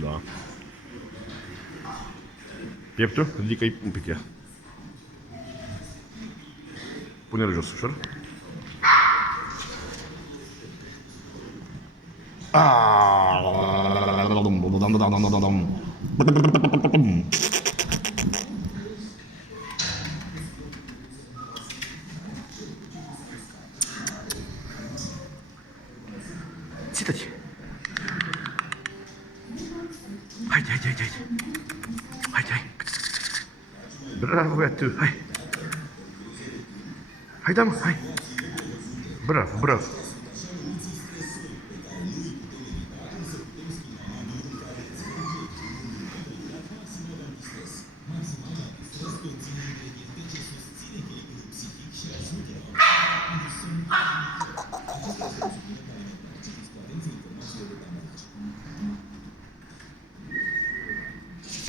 Da. Pieptul, ridică-i un pic ea. Pune-l jos ușor. Țită-te! Haide, haide, haide, haide! Haide, hai! Bravo, băiatul, hai! Hai, da, mă, hai! Bravo, bravo!